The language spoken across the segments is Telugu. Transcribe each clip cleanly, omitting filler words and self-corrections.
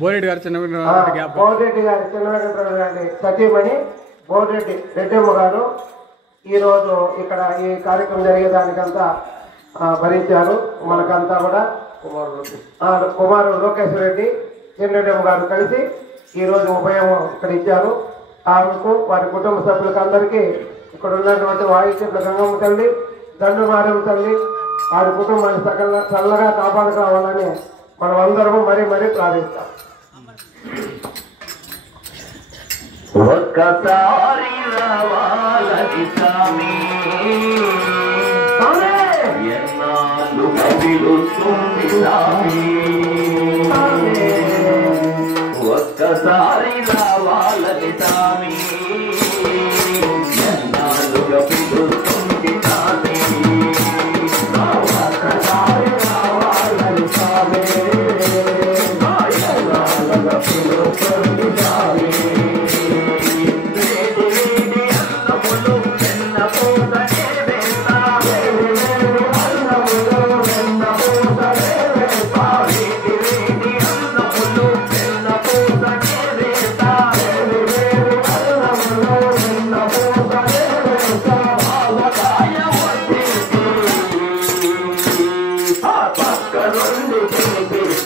బోరెడ్డి గారు చిన్న బోరెడ్డి గారి చిన్న వెంకటరావు గారి సతీమణి బోరెడ్డి రెడ్డమ్మ గారు ఈరోజు ఇక్కడ ఈ కార్యక్రమం జరిగేదానికంతా భరించారు. మనకంతా కూడా కుమారుడు లోకేశ్వర రెడ్డి చిన్నరెడ్డమ్మ గారు కలిసి ఈరోజు ఉభయం ఇక్కడ ఇచ్చారు. ఆమెకు వారి కుటుంబ సభ్యులకు అందరికీ ఇక్కడ ఉన్నటువంటి వాయుచెట్ల గంగమ్మ తల్లి, దండు మారమ్మ తల్లి వారి కుటుంబాన్ని చల్లగా కాపాడుకోవాలని మనం అందరము మరీ మరీ ప్రార్థిస్తాం. ఒక్కసారి రావాలని స్వామి ఎన్నాళ్ళు పిలుస్తుంది స్వామి, ఒక్కసారి రావాలని స్వామి ఎన్నాళ్ళుగా పిలుస్తుంది స్వామి, ఒక్కసారి రావాలని స్వామి ఎన్నాళ్ళుగా పిలుస్తుంది స్వామి.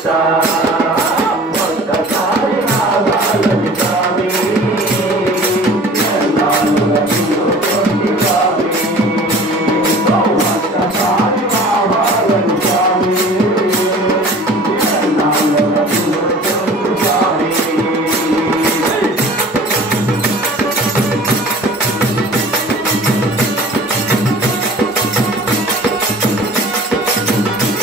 Stop.